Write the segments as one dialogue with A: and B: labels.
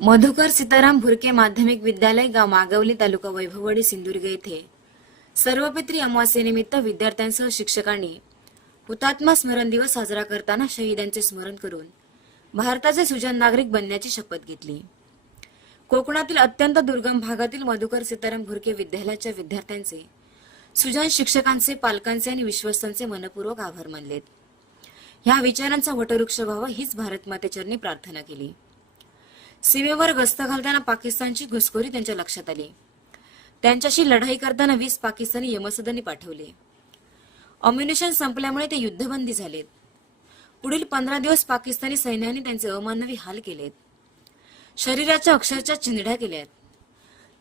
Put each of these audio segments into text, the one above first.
A: मधुकर सीताराम भुरके माध्यमिक विद्यालय गाव मागवली तालुका वैभववाडी सिंधुदुर्ग येथे. सर्वपित्री अमावास्येनिमित्त विद्यार्थ्यांसह शिक्षकांनी हुतात्मा स्मरण दिवस साजरा करताना शहीदांचे स्मरण करून भारताचे सुजन नागरिक बनण्याची शपथ घेतली. कोकणातील अत्यंत दुर्गम भागातील मधुकर सीताराम भुरके विद्यालयाच्या विद्यार्थ्यांचे सुजन शिक्षकांचे पालकांचे आणि विश्वस्तांचे मनपूर्वक आभार मानलेत. ह्या विचारांचा वटवृक्ष व्हावा हीच भारत मातेचरणी प्रार्थना केली. सीमेवर गस्त घालताना पाकिस्तानची घुसखोरी त्यांच्या लक्षात आली. त्यांच्याशी लढाई करताना वीस पाकिस्तानी यमसदनी पाठवले. अम्युनिशन संपल्यामुळे ते युद्धबंदी झालेत. पुढील पंधरा दिवस पाकिस्तानी सैन्याने त्यांचे अमानवी हाल केलेत. शरीराच्या अक्षरच्या चिंधड्या केल्यात.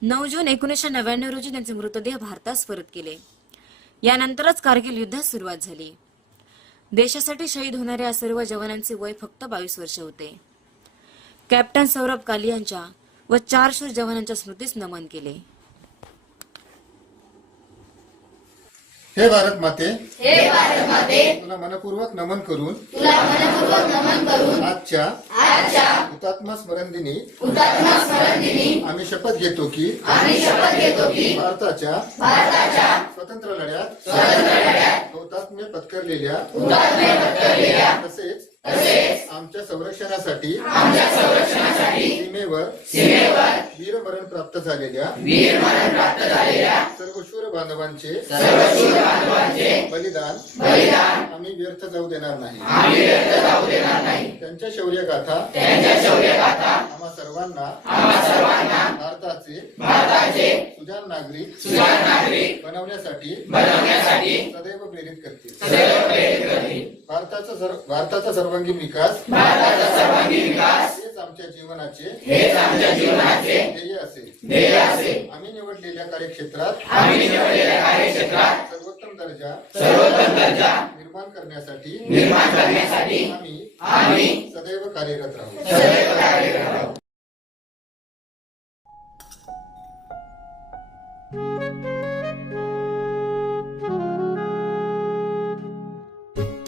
A: नऊ जून एकोणीसशे नव्याण्णव रोजी त्यांचे मृतदेह भारतास परत केले. यानंतरच कारगिल युद्धास सुरुवात झाली. देशासाठी शहीद होणाऱ्या सर्व जवानांचे वय फक्त बावीस वर्ष होते. कॅप्टन सौरभ काली यांच्या व चार शूर जवानांच्या स्मृतीस नमन केले.
B: हे भारत माते. हे भारत माते. तुला मनपूर्वक नमन करून तुला मनपूर्वक नमन करून आजच्या आजच्या हुतात्मा स्मरण दिनी हुतात्मा स्मरण दिनी आम्ही शपथ घेतो की आम्ही शपथ घेतो की भारताच्या भारताच्या स्वतंत्र लढ्यात स्वतंत्र लढ्यात हुतात्म्य पत्करलेल्या हुतात्म्य पत्करलेल्या तसेच तसेच आमच्या संरक्षणासाठी आमच्या संरक्षणासाठी सीमेवर सीमेवर वीरमरण प्राप्त झालेल्या वीरमरण प्राप्त झालेल्या सर्व शूर बांधवांचे बलिदान बलिदान आम्ही व्यर्थ जाऊ देणार नाही. आम्ही व्यर्थ जाऊ देणार नाही. त्यांच्या शौर्य गाथा त्यांच्या शौर्य गाथा आम्हा सर्वांना आम्हा सर्वांना भारताचे भारताचे सुजाण नागरिक सुजाण नागरिक बनवण्यासाठी बनवण्यासाठी सदैव प्रेरित करतील. सदैव प्रेरित करतील. भारताचा सर्व भारताचा सर्वांगीण विकास भारताचा सर्वांगीण विकास हेच आमच्या जीवनाचे हेच आमच्या जीवनाचे ध्येय असेल ध्येय असेल आम्ही निवडलेल्या कार्यक्षेत्रात सर्वोत्तम दर्जा सर्वोत्तम दर्जा निर्माण करण्यासाठी निर्माण करण्यासाठी आम्ही आम्ही सदैव कार्यरत राहू. सदैव